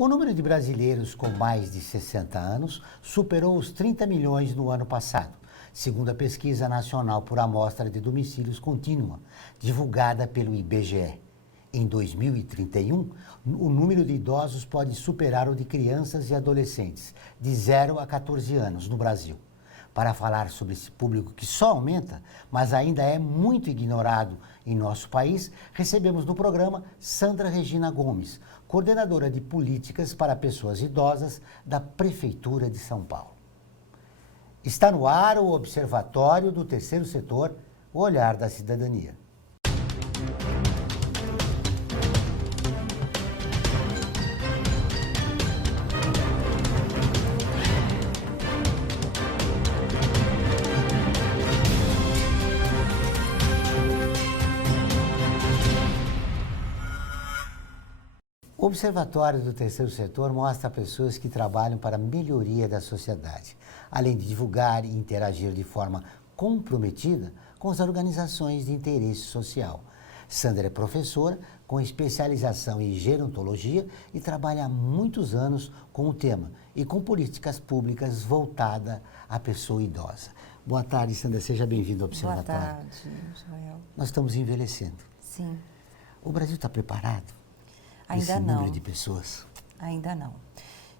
O número de brasileiros com mais de 60 anos superou os 30 milhões no ano passado, segundo a Pesquisa Nacional por Amostra de Domicílios Contínua, divulgada pelo IBGE. Em 2031, o número de idosos pode superar o de crianças e adolescentes, de 0 a 14 anos, no Brasil. Para falar sobre esse público que só aumenta, mas ainda é muito ignorado em nosso país, recebemos no programa Sandra Regina Gomes, coordenadora de políticas para pessoas idosas da Prefeitura de São Paulo. Está no ar o Observatório do Terceiro Setor, o Olhar da Cidadania. O Observatório do Terceiro Setor mostra pessoas que trabalham para a melhoria da sociedade, além de divulgar e interagir de forma comprometida com as organizações de interesse social. Sandra é professora com especialização em gerontologia e trabalha há muitos anos com o tema e com políticas públicas voltada à pessoa idosa. Boa tarde, Sandra. Seja bem-vinda ao Observatório. Boa tarde, Israel. Nós estamos envelhecendo. Sim. O Brasil está preparado? Ainda esse não. número de pessoas? Ainda não.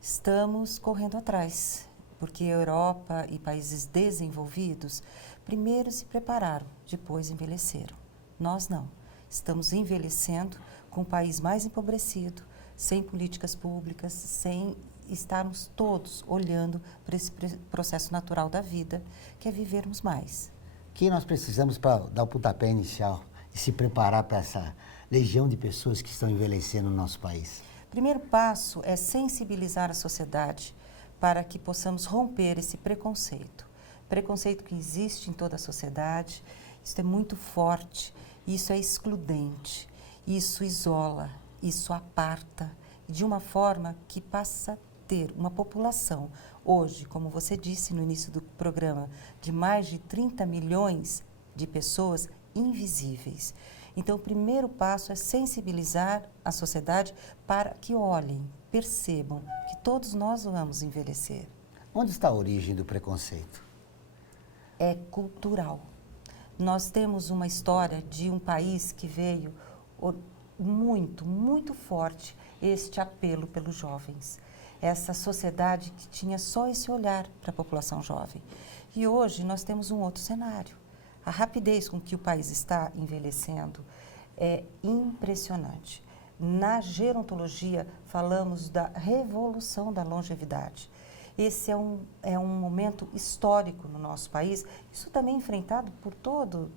Estamos correndo atrás, porque a Europa e países desenvolvidos primeiro se prepararam, depois envelheceram. Nós não. Estamos envelhecendo com um país mais empobrecido, sem políticas públicas, sem estarmos todos olhando para esse processo natural da vida, que é vivermos mais. O que nós precisamos para dar o pontapé inicial e se preparar para essa legião de pessoas que estão envelhecendo no nosso país? O primeiro passo é sensibilizar a sociedade para que possamos romper esse preconceito. Preconceito que existe em toda a sociedade, isso é muito forte, isso é excludente, isso isola, isso aparta, de uma forma que passa a ter uma população, hoje, como você disse no início do programa, de mais de 30 milhões de pessoas invisíveis. Então, o primeiro passo é sensibilizar a sociedade para que olhem, percebam que todos nós vamos envelhecer. Onde está a origem do preconceito? É cultural. Nós temos uma história de um país que veio muito forte este apelo pelos jovens. Essa sociedade que tinha só esse olhar para a população jovem. E hoje nós temos um outro cenário. A rapidez com que o país está envelhecendo é impressionante. Na gerontologia, falamos da revolução da longevidade. Esse é um momento histórico no nosso país, isso também enfrentado por todo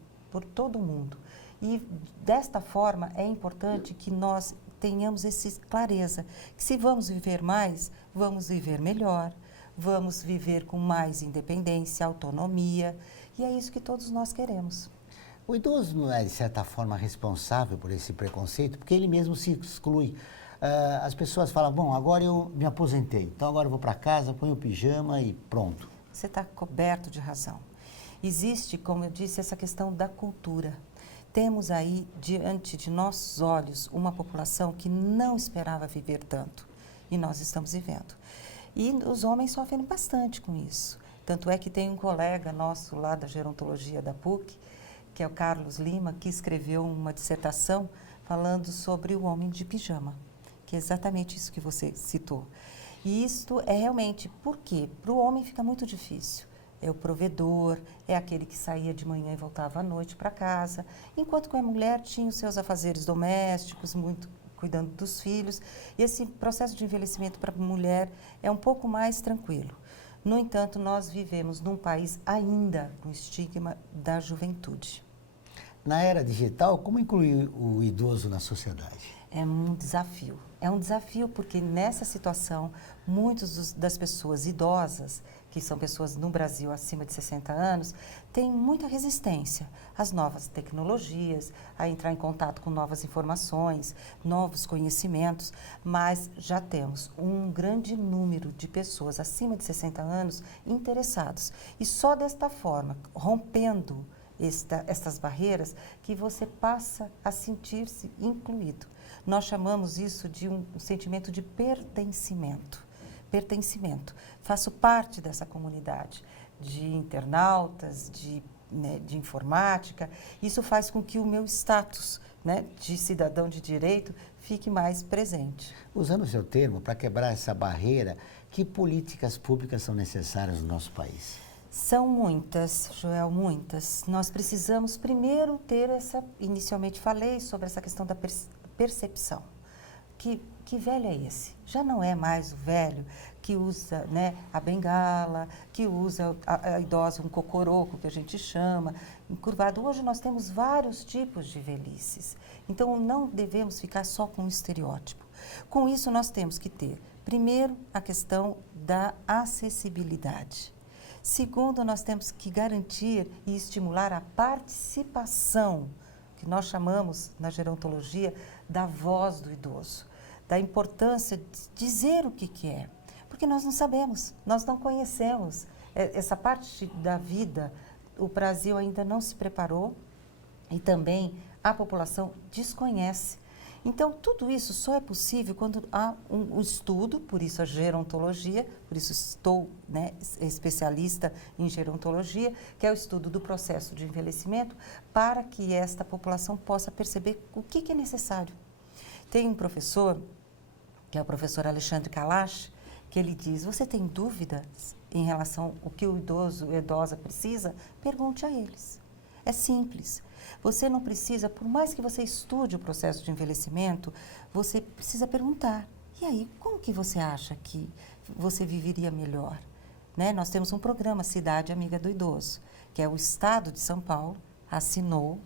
o mundo. E, desta forma, é importante que nós tenhamos essa clareza, que se vamos viver mais, vamos viver melhor, vamos viver com mais independência, autonomia, e é isso que todos nós queremos. O idoso não é, de certa forma, responsável por esse preconceito, porque ele mesmo se exclui. As pessoas falam, bom, agora eu me aposentei, então agora eu vou para casa, ponho o pijama e pronto. Você está coberto de razão. Existe, como eu disse, essa questão da cultura. Temos aí, diante de nossos olhos, uma população que não esperava viver tanto, e nós estamos vivendo. E os homens sofrem bastante com isso. Tanto é que tem um colega nosso lá da gerontologia da PUC, que é o Carlos Lima, que escreveu uma dissertação falando sobre o homem de pijama, que é exatamente isso que você citou. E isto é realmente, por quê? Para o homem fica muito difícil. É o provedor, é aquele que saía de manhã e voltava à noite para casa, enquanto que a mulher tinha os seus afazeres domésticos, muito cuidando dos filhos. E esse processo de envelhecimento para a mulher é um pouco mais tranquilo. No entanto, nós vivemos num país ainda com estigma da juventude. Na era digital, como incluir o idoso na sociedade? É um desafio. É um desafio porque nessa situação, muitas das pessoas idosas, que são pessoas no Brasil acima de 60 anos, têm muita resistência às novas tecnologias, a entrar em contato com novas informações, novos conhecimentos, mas já temos um grande número de pessoas acima de 60 anos interessados. E só desta forma, rompendo estas barreiras, que você passa a sentir-se incluído. Nós chamamos isso de um sentimento de pertencimento. Pertencimento. Faço parte dessa comunidade de internautas, de informática. Isso faz com que o meu status, né, de cidadão de direito fique mais presente. Usando o seu termo, para quebrar essa barreira, que políticas públicas são necessárias no nosso país? São muitas, Joel, muitas. Nós precisamos primeiro ter inicialmente falei sobre essa questão da percepção. Que velho é esse? Já não é mais o velho que usa, né, a bengala, que usa a idosa um cocoroco, que a gente chama, encurvado. Hoje nós temos vários tipos de velhices. Então, não devemos ficar só com o estereótipo. Com isso, nós temos que ter, primeiro, a questão da acessibilidade. Segundo, nós temos que garantir e estimular a participação, que nós chamamos, na gerontologia, da voz do idoso, da importância de dizer o que é. Porque nós não sabemos, nós não conhecemos. Essa parte da vida, o Brasil ainda não se preparou e também a população desconhece. Então, tudo isso só é possível quando há um estudo, por isso a gerontologia, por isso estou, né, especialista em gerontologia, que é o estudo do processo de envelhecimento, para que esta população possa perceber o que é necessário. Tem um professor, que é o professor Alexandre Kalash, que ele diz, você tem dúvidas em relação ao que o idoso ou idosa precisa? Pergunte a eles. É simples. Você não precisa, por mais que você estude o processo de envelhecimento, você precisa perguntar. E aí, como que você acha que você viveria melhor? Né? Nós temos um programa Cidade Amiga do Idoso, que é o Estado de São Paulo assinou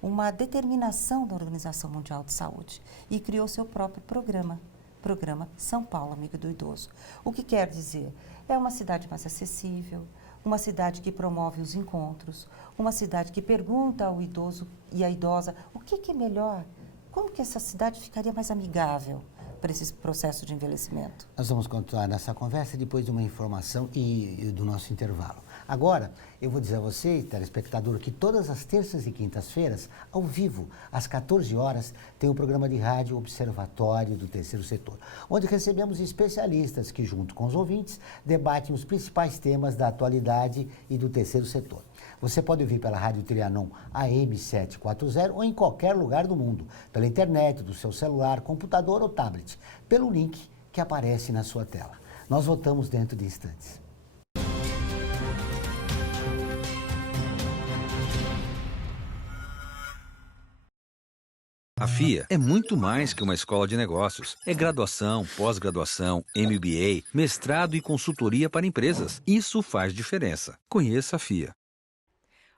uma determinação da Organização Mundial de Saúde e criou seu próprio programa São Paulo Amigo do Idoso. O que quer dizer? É uma cidade mais acessível, uma cidade que promove os encontros, uma cidade que pergunta ao idoso e à idosa o que é melhor, como que essa cidade ficaria mais amigável para esse processo de envelhecimento. Nós vamos continuar nessa conversa depois de uma informação e do nosso intervalo. Agora, eu vou dizer a você, telespectador, que todas as terças e quintas-feiras, ao vivo, às 14 horas, tem o programa de rádio Observatório do Terceiro Setor, onde recebemos especialistas que, junto com os ouvintes, debatem os principais temas da atualidade e do terceiro setor. Você pode ouvir pela Rádio Trianon AM 740 ou em qualquer lugar do mundo, pela internet, do seu celular, computador ou tablet, pelo link que aparece na sua tela. Nós voltamos dentro de instantes. A FIA é muito mais que uma escola de negócios. É graduação, pós-graduação, MBA, mestrado e consultoria para empresas. Isso faz diferença. Conheça a FIA.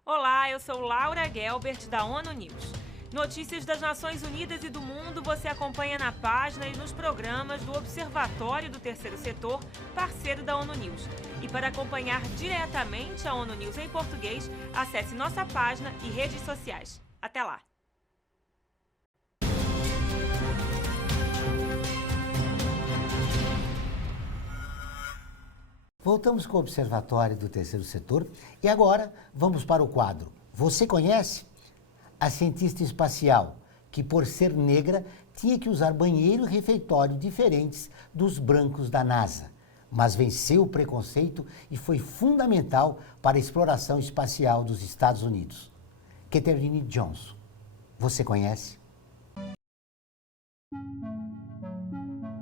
Olá, eu sou Laura Gelbert, da ONU News. Notícias das Nações Unidas e do mundo você acompanha na página e nos programas do Observatório do Terceiro Setor, parceiro da ONU News. E para acompanhar diretamente a ONU News em português, acesse nossa página e redes sociais. Até lá! Voltamos com o Observatório do Terceiro Setor e agora vamos para o quadro. Você conhece? A cientista espacial, que por ser negra tinha que usar banheiro e refeitório diferentes dos brancos da NASA, mas venceu o preconceito e foi fundamental para a exploração espacial dos Estados Unidos. Katherine Johnson. Você conhece?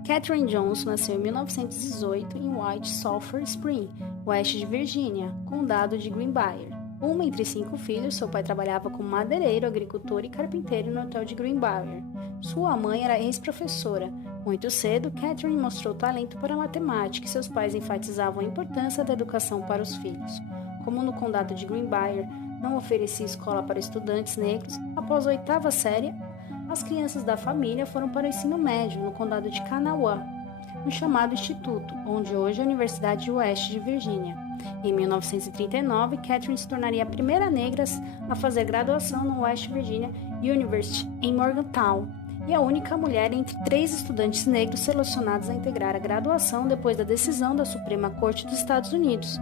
Katherine Johnson nasceu em 1918 em White Sulphur Spring, oeste de Virgínia, condado de Greenbrier. Uma entre 5 filhos, seu pai trabalhava como madeireiro, agricultor e carpinteiro no hotel de Greenbrier. Sua mãe era ex-professora. Muito cedo, Katherine mostrou talento para a matemática e seus pais enfatizavam a importância da educação para os filhos. Como no condado de Greenbrier não oferecia escola para estudantes negros, após a 8ª série, as crianças da família foram para o ensino médio no condado de Kanawha, no chamado Instituto, onde hoje é a Universidade Oeste de Virgínia. Em 1939, Katherine se tornaria a primeira negra a fazer graduação no West Virginia University, em Morgantown. e a única mulher entre 3 estudantes negros selecionados a integrar a graduação depois da decisão da Suprema Corte dos Estados Unidos,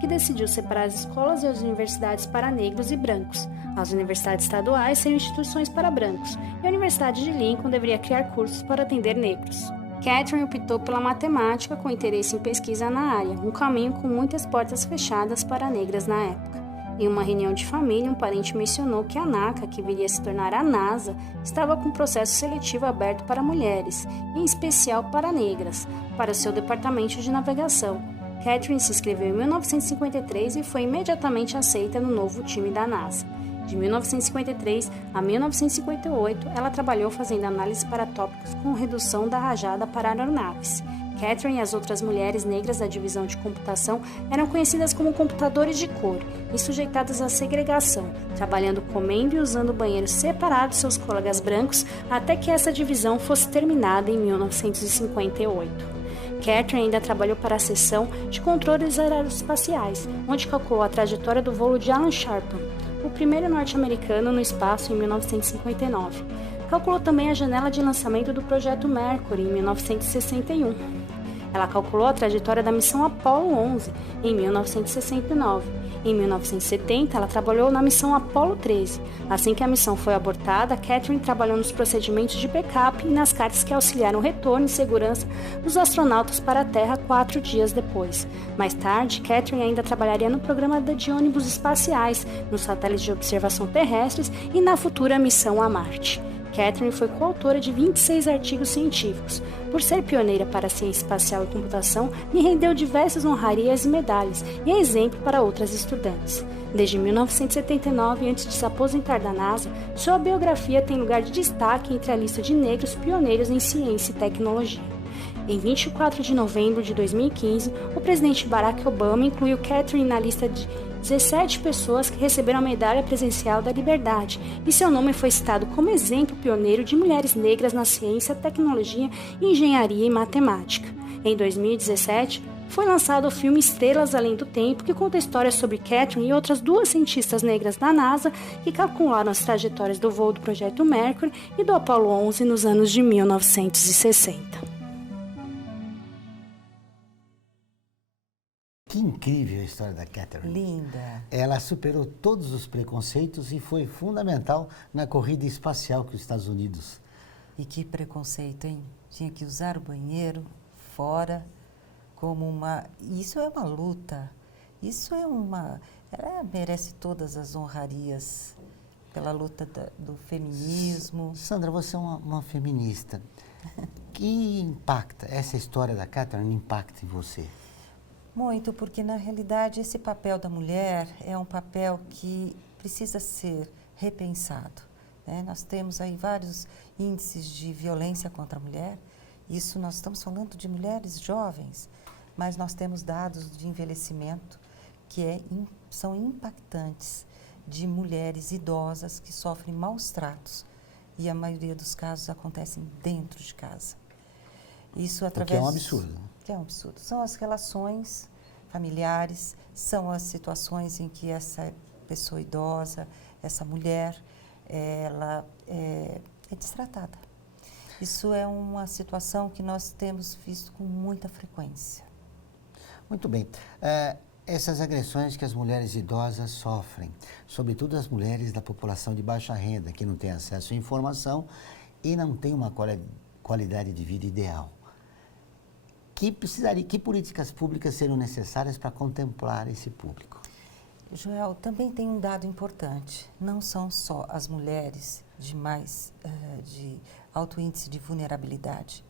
que decidiu separar as escolas e as universidades para negros e brancos. As universidades estaduais seriam instituições para brancos, e a Universidade de Lincoln deveria criar cursos para atender negros. Catherine optou pela matemática com interesse em pesquisa na área, um caminho com muitas portas fechadas para negras na época. Em uma reunião de família, um parente mencionou que a NACA, que viria a se tornar a NASA, estava com um processo seletivo aberto para mulheres, em especial para negras, para seu departamento de navegação. Catherine se inscreveu em 1953 e foi imediatamente aceita no novo time da NASA. De 1953 a 1958, ela trabalhou fazendo análise para tópicos com redução da rajada para aeronaves. Catherine e as outras mulheres negras da divisão de computação eram conhecidas como computadores de cor e sujeitadas à segregação, trabalhando comendo e usando banheiros separados de seus colegas brancos até que essa divisão fosse terminada em 1958. Catherine ainda trabalhou para a seção de controles aeroespaciais, onde calculou a trajetória do voo de Alan Shepard, o primeiro norte-americano no espaço em 1959. Calculou também a janela de lançamento do projeto Mercury em 1961. Ela calculou a trajetória da missão Apollo 11 em 1969. Em 1970, ela trabalhou na missão Apollo 13. Assim que a missão foi abortada, Catherine trabalhou nos procedimentos de backup e nas cartas que auxiliaram o retorno e segurança dos astronautas para a Terra 4 dias depois. Mais tarde, Catherine ainda trabalharia no programa de ônibus espaciais, nos satélites de observação terrestres e na futura missão a Marte. Catherine foi coautora de 26 artigos científicos. Por ser pioneira para a ciência espacial e computação, lhe rendeu diversas honrarias e medalhas, e é exemplo para outras estudantes. Desde 1979, antes de se aposentar da NASA, sua biografia tem lugar de destaque entre a lista de negros pioneiros em ciência e tecnologia. Em 24 de novembro de 2015, o presidente Barack Obama incluiu Catherine na lista de 17 pessoas que receberam a Medalha Presidencial da Liberdade, e seu nome foi citado como exemplo pioneiro de mulheres negras na ciência, tecnologia, engenharia e matemática. Em 2017, foi lançado o filme Estrelas Além do Tempo, que conta a história sobre Catherine e outras 2 cientistas negras da NASA que calcularam as trajetórias do voo do projeto Mercury e do Apollo 11 nos anos de 1960. Que incrível a história da Catherine. Linda. Ela superou todos os preconceitos e foi fundamental na corrida espacial com os Estados Unidos. E que preconceito, hein? Tinha que usar o banheiro fora como uma... Isso é uma luta. Isso é uma... Ela merece todas as honrarias pela luta do feminismo. Sandra, você é uma feminista. Que impacta, essa história da Catherine impacta em você? Muito, porque na realidade esse papel da mulher é um papel que precisa ser repensado, né? Nós temos aí vários índices de violência contra a mulher. Isso nós estamos falando de mulheres jovens, mas nós temos dados de envelhecimento que são impactantes, de mulheres idosas que sofrem maus tratos, e a maioria dos casos acontecem dentro de casa. Isso através... Que é um absurdo. Que é um absurdo. São as relações familiares, são as situações em que essa pessoa idosa, essa mulher, ela é destratada. Isso é uma situação que nós temos visto com muita frequência. Muito bem. Essas agressões que as mulheres idosas sofrem, sobretudo as mulheres da população de baixa renda, que não têm acesso à informação e não têm uma qualidade de vida ideal. Que políticas públicas seriam necessárias para contemplar esse público? Joel, também tem um dado importante. Não são só as mulheres de alto índice de vulnerabilidade.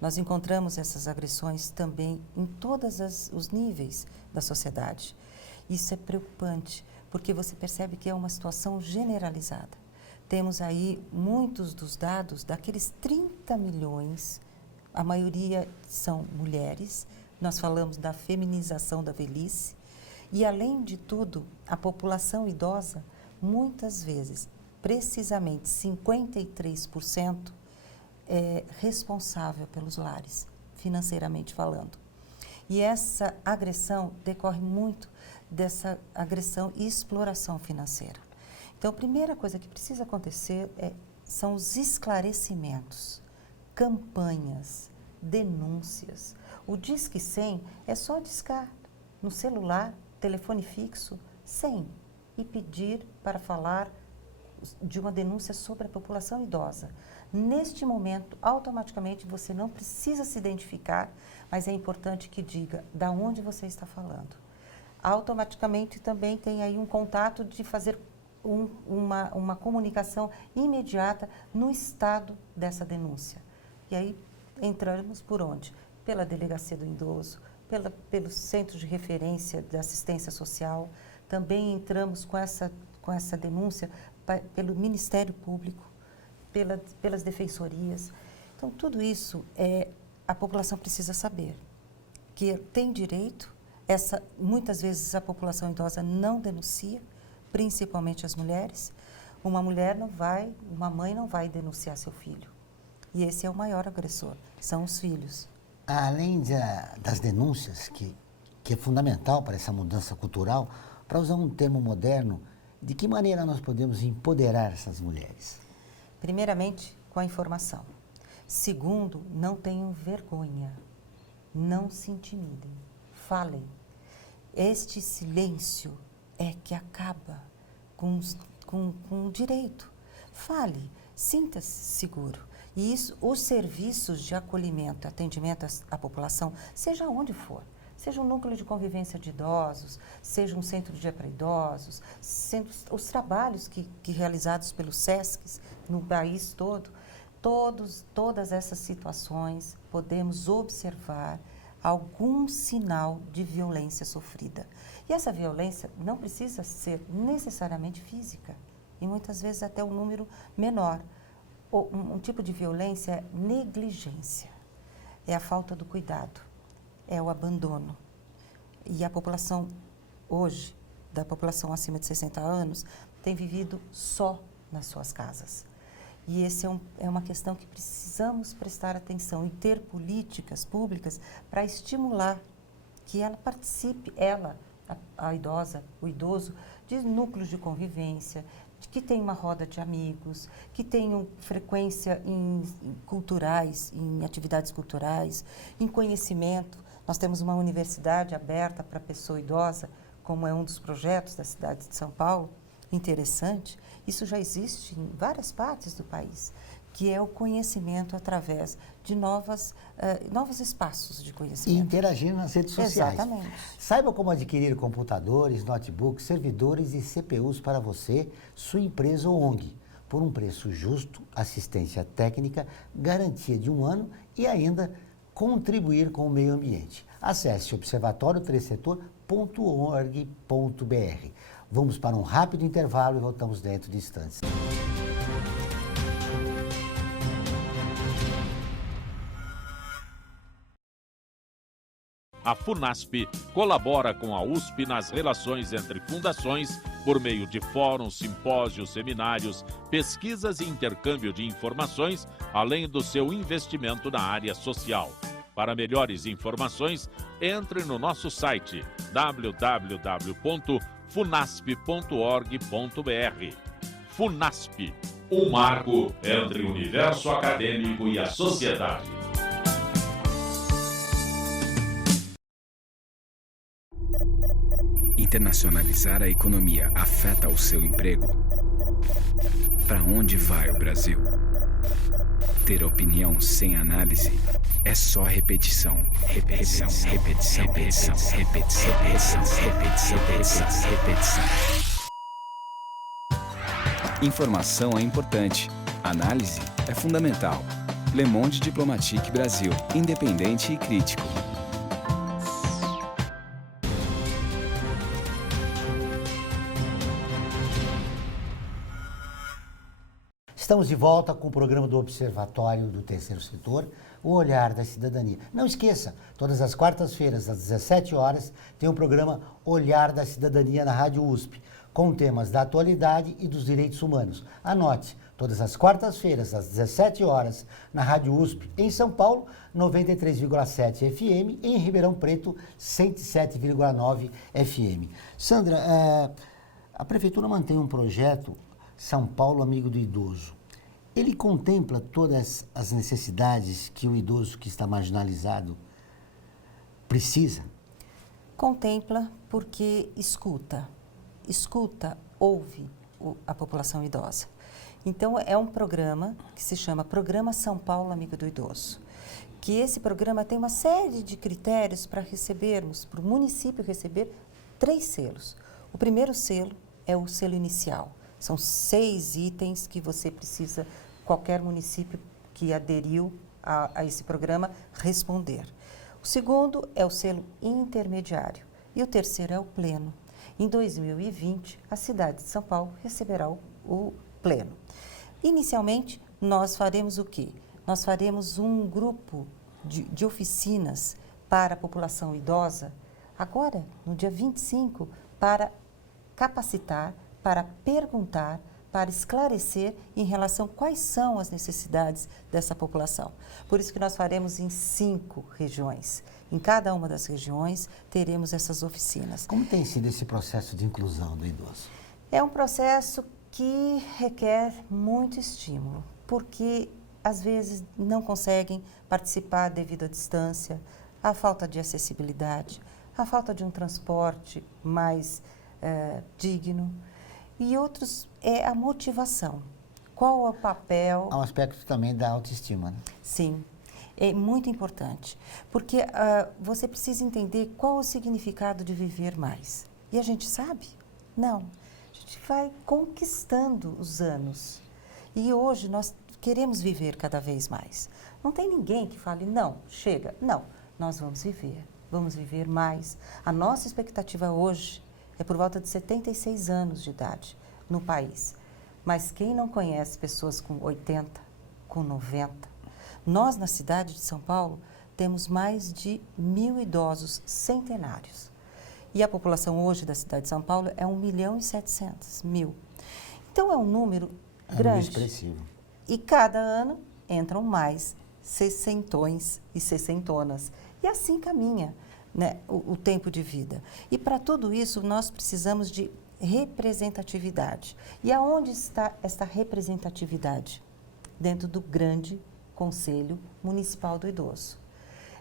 Nós encontramos essas agressões também em todos os níveis da sociedade. Isso é preocupante, porque você percebe que é uma situação generalizada. Temos aí muitos dos dados daqueles 30 milhões, a maioria são mulheres. Nós falamos da feminização da velhice. E, além de tudo, a população idosa, muitas vezes, precisamente 53%, é responsável pelos lares, financeiramente falando. E essa agressão decorre muito dessa agressão e exploração financeira. Então, a primeira coisa que precisa acontecer é são os esclarecimentos, campanhas, denúncias. O Disque 100 é só discar no celular, telefone fixo, 100, e pedir para falar de uma denúncia sobre a população idosa. Neste momento, automaticamente, você não precisa se identificar, mas é importante que diga de onde você está falando. Automaticamente também tem aí um contato de fazer uma comunicação imediata no estado dessa denúncia. E aí entramos por onde? Pela Delegacia do Idoso, pelo Centro de Referência de Assistência Social, também entramos com essa denúncia pelo Ministério Público, pelas defensorias. Então, tudo isso a população precisa saber, que tem direito. Muitas vezes a população idosa não denuncia, principalmente as mulheres. Uma mãe não vai denunciar seu filho. E esse é o maior agressor, são os filhos. Além das denúncias, que é fundamental para essa mudança cultural, para usar um termo moderno, de que maneira nós podemos empoderar essas mulheres? Primeiramente, com a informação. Segundo, não tenham vergonha. Não se intimidem. Falem. Este silêncio é que acaba com o direito. Fale, sinta-se seguro. E os serviços de acolhimento, atendimento à população, seja onde for, seja um núcleo de convivência de idosos, seja um centro de dia para idosos, os trabalhos que realizados pelos SESCs no país todo, todas essas situações podemos observar algum sinal de violência sofrida. E essa violência não precisa ser necessariamente física, e muitas vezes até um número menor. Um tipo de violência é negligência, é a falta do cuidado, é o abandono. E a população hoje, da população acima de 60 anos, tem vivido só nas suas casas. E essa é uma questão que precisamos prestar atenção e ter políticas públicas para estimular que ela participe, a idosa, o idoso, de núcleos de convivência, que tenha uma roda de amigos, que tenham frequência em atividades culturais, em conhecimento. Nós temos uma universidade aberta para a pessoa idosa, como é um dos projetos da cidade de São Paulo, interessante. Isso já existe em várias partes do país, que é o conhecimento através de novos espaços de conhecimento. E interagir nas redes sociais. Exatamente. Saiba como adquirir computadores, notebooks, servidores e CPUs para você, sua empresa ou ONG, por um preço justo, assistência técnica, garantia de 1 ano e ainda contribuir com o meio ambiente. Acesse observatoriotercesetor.org.br. Vamos para um rápido intervalo e voltamos dentro de instantes. A FUNASP colabora com a USP nas relações entre fundações por meio de fóruns, simpósios, seminários, pesquisas e intercâmbio de informações, além do seu investimento na área social. Para melhores informações, entre no nosso site www.funasp.org.br. FUNASP, um marco entre o universo acadêmico e a sociedade. Internacionalizar a economia afeta o seu emprego? Para onde vai o Brasil? Ter opinião sem análise é só repetição. Repetição, repetição, repetição, repetição, repetição, repetição, repetição, repetição. Informação é importante. Análise é fundamental. Le Monde Diplomatique Brasil. Independente e crítico. Estamos de volta com o programa do Observatório do Terceiro Setor, o Olhar da Cidadania. Não esqueça, todas as quartas-feiras, às 17 horas, tem o programa Olhar da Cidadania na Rádio USP, com temas da atualidade e dos direitos humanos. Anote, todas as quartas-feiras, às 17 horas, na Rádio USP, em São Paulo, 93,7 FM, e em Ribeirão Preto, 107,9 FM. Sandra, a Prefeitura mantém um projeto São Paulo Amigo do Idoso. Ele contempla todas as necessidades que o idoso que está marginalizado precisa? Contempla porque escuta, ouve a população idosa. Então, é um programa que se chama Programa São Paulo Amigo do Idoso, que esse programa tem uma série de critérios para o município receber 3 selos. O primeiro selo é o selo inicial. São 6 itens que você precisa, qualquer município que aderiu a esse programa, responder. O segundo é o selo intermediário e o terceiro é o pleno. Em 2020, a cidade de São Paulo receberá o pleno. Inicialmente, nós faremos o quê? Nós faremos um grupo de oficinas para a população idosa, agora, no dia 25, para capacitar, para perguntar, para esclarecer em relação a quais são as necessidades dessa população. Por isso que nós faremos em 5 regiões. Em cada uma das regiões teremos essas oficinas. Como tem sido esse processo de inclusão do idoso? É um processo que requer muito estímulo, porque às vezes não conseguem participar devido à distância, à falta de acessibilidade, à falta de um transporte mais digno. E outros é a motivação. Qual é o papel? Há um aspecto também da autoestima, né? Sim, é muito importante, porque você precisa entender qual o significado de viver mais. E a gente sabe? Não. A gente vai conquistando os anos. E hoje nós queremos viver cada vez mais. Não tem ninguém que fale, não, chega. Não, nós vamos viver mais. A nossa expectativa hoje é por volta de 76 anos de idade no país. Mas quem não conhece pessoas com 80, com 90? Nós, na cidade de São Paulo, temos mais de 1.000 idosos centenários. E a população hoje da cidade de São Paulo é 1.700.000. Então, é um número grande. Expressivo. E cada ano entram mais sessentões e sessentonas. E assim caminha, né, o tempo de vida. E para tudo isso, nós precisamos de representatividade. E aonde está essa representatividade? Dentro do grande Conselho Municipal do Idoso.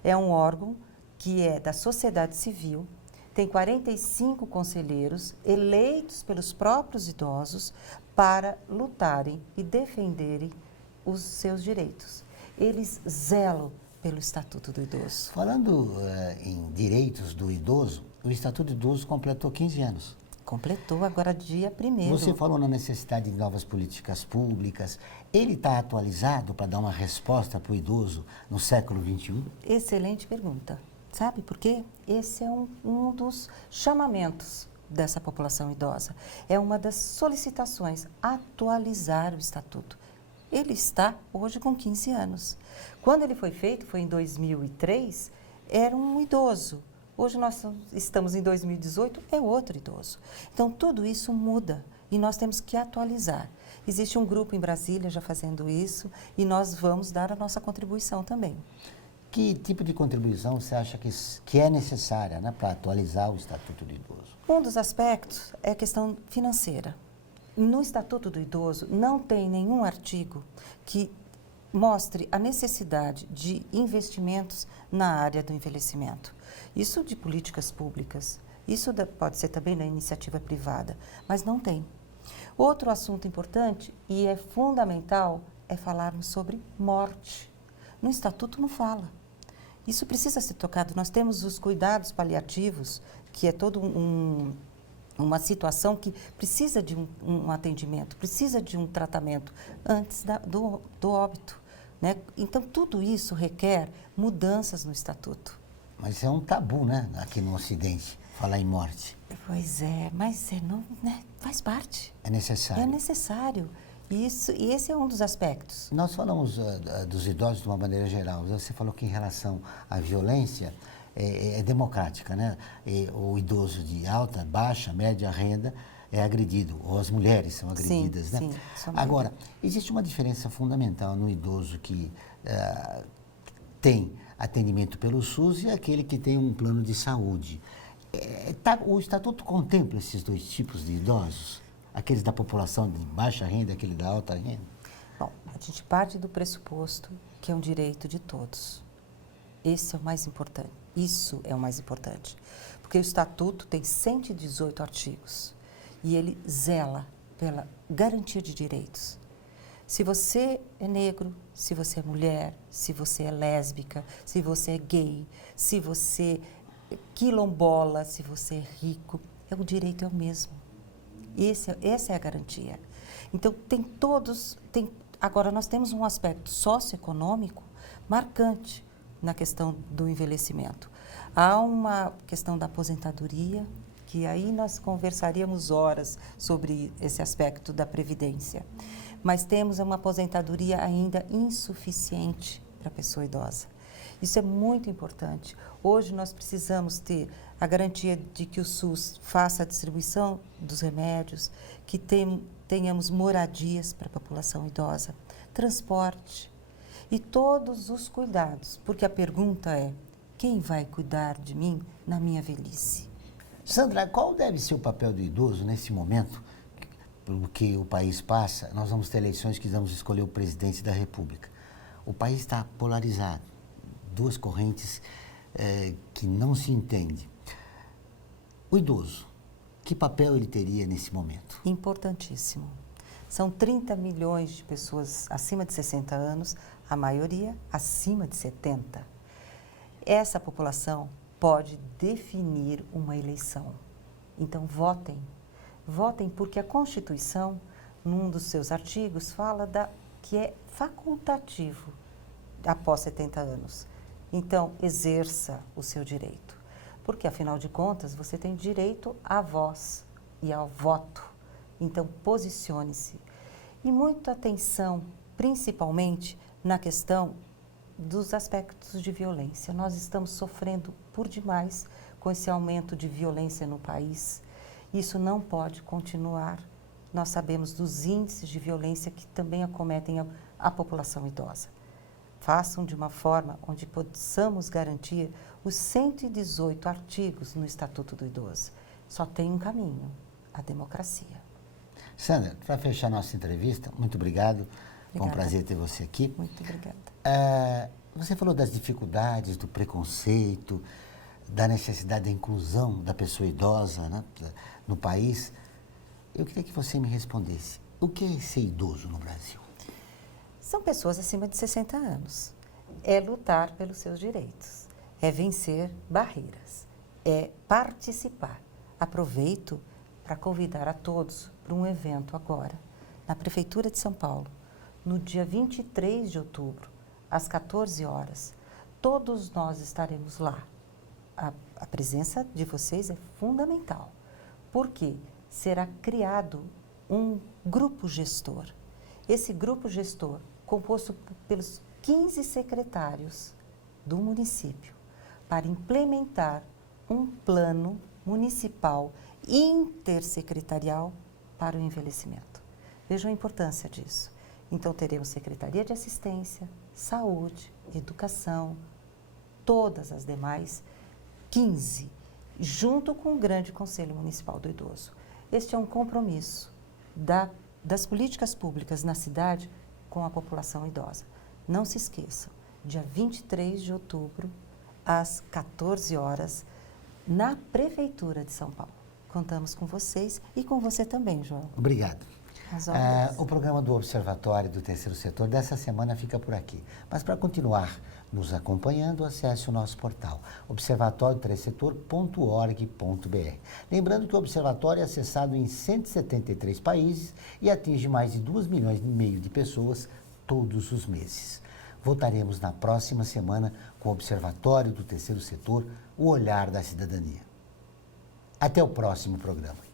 É um órgão que é da sociedade civil, tem 45 conselheiros eleitos pelos próprios idosos para lutarem e defenderem os seus direitos. Eles zelam pelo Estatuto do Idoso. Falando em direitos do idoso, o Estatuto do Idoso completou 15 anos. Completou agora dia 1º. Você falou na necessidade de novas políticas públicas. Ele está atualizado para dar uma resposta para o idoso no século XXI? Excelente pergunta. Sabe por quê? Esse é um dos chamamentos dessa população idosa. É uma das solicitações, atualizar o Estatuto. Ele está hoje com 15 anos. Quando ele foi feito, foi em 2003, era um idoso. Hoje nós estamos em 2018, é outro idoso. Então, tudo isso muda e nós temos que atualizar. Existe um grupo em Brasília já fazendo isso e nós vamos dar a nossa contribuição também. Que tipo de contribuição você acha que é necessária, né, para atualizar o Estatuto do Idoso? Um dos aspectos é a questão financeira. No Estatuto do Idoso não tem nenhum artigo que mostre a necessidade de investimentos na área do envelhecimento. Isso de políticas públicas, isso pode ser também na iniciativa privada, mas não tem. Outro assunto importante e é fundamental é falarmos sobre morte. No Estatuto não fala. Isso precisa ser tocado. Nós temos os cuidados paliativos, que é todo uma situação que precisa de um atendimento, precisa de um tratamento antes do óbito, né? Então, tudo isso requer mudanças no Estatuto. Mas é um tabu, né, aqui no Ocidente, falar em morte. Pois é, mas não, né, faz parte. É necessário. É necessário. E esse é um dos aspectos. Nós falamos dos idosos de uma maneira geral. Você falou que em relação à violência é democrática, né? O idoso de alta, baixa, média renda é agredido, ou as mulheres são agredidas, sim, né? Sim, agora, existe uma diferença fundamental no idoso que tem atendimento pelo SUS e aquele que tem um plano de saúde. O Estatuto contempla esses dois tipos de idosos? Aqueles da população de baixa renda, aquele da alta renda? Bom, a gente parte do pressuposto que é um direito de todos. Esse é o mais importante. Isso é o mais importante. Porque o Estatuto tem 118 artigos e ele zela pela garantia de direitos. Se você é negro, se você é mulher, se você é lésbica, se você é gay, se você é quilombola, se você é rico, o direito é o mesmo. Essa é a garantia. Então, agora, nós temos um aspecto socioeconômico marcante na questão do envelhecimento. Há uma questão da aposentadoria, que aí nós conversaríamos horas sobre esse aspecto da previdência. Mas temos uma aposentadoria ainda insuficiente para a pessoa idosa. Isso é muito importante. Hoje nós precisamos ter a garantia de que o SUS faça a distribuição dos remédios, que tenhamos moradias para a população idosa, transporte e todos os cuidados. Porque a pergunta é, quem vai cuidar de mim na minha velhice? Sandra, qual deve ser o papel do idoso nesse momento? Pelo que o país passa, nós vamos ter eleições que vamos escolher o presidente da República. O país está polarizado, duas correntes que não se entendem. O idoso, que papel ele teria nesse momento? Importantíssimo. São 30 milhões de pessoas acima de 60 anos, a maioria acima de 70. Essa população pode definir uma eleição. Então, votem. Votem porque a Constituição, num dos seus artigos, fala que é facultativo após 70 anos. Então, exerça o seu direito. Porque, afinal de contas, você tem direito à voz e ao voto. Então, posicione-se. E muita atenção, principalmente na questão dos aspectos de violência. Nós estamos sofrendo por demais com esse aumento de violência no país. Isso não pode continuar. Nós sabemos dos índices de violência que também acometem a população idosa. Façam de uma forma onde possamos garantir os 118 artigos no Estatuto do Idoso. Só tem um caminho, a democracia. Sandra, para fechar nossa entrevista, muito obrigado. Foi um prazer ter você aqui. Muito obrigada. Você falou das dificuldades, do preconceito, da necessidade da inclusão da pessoa idosa, né, no país. Eu queria que você me respondesse. O que é ser idoso no Brasil? São pessoas acima de 60 anos. É lutar pelos seus direitos. É vencer barreiras. É participar. Aproveito para convidar a todos para um evento agora, na Prefeitura de São Paulo, no dia 23 de outubro, às 14 horas. Todos nós estaremos lá. A presença de vocês é fundamental, porque será criado um grupo gestor. Esse grupo gestor, composto pelos 15 secretários do município, para implementar um plano municipal intersecretarial para o envelhecimento. Vejam a importância disso. Então, teremos Secretaria de Assistência, Saúde, Educação, todas as demais, 15, junto com o grande Conselho Municipal do Idoso. Este é um compromisso das políticas públicas na cidade com a população idosa. Não se esqueçam, dia 23 de outubro, às 14 horas, na Prefeitura de São Paulo. Contamos com vocês e com você também, João. Obrigado. O programa do Observatório do Terceiro Setor dessa semana fica por aqui. Mas para continuar nos acompanhando, acesse o nosso portal, observatorioterceirsetor.org.br. Lembrando que o Observatório é acessado em 173 países e atinge mais de 2,5 milhões de pessoas todos os meses. Voltaremos na próxima semana com o Observatório do Terceiro Setor, o olhar da cidadania. Até o próximo programa.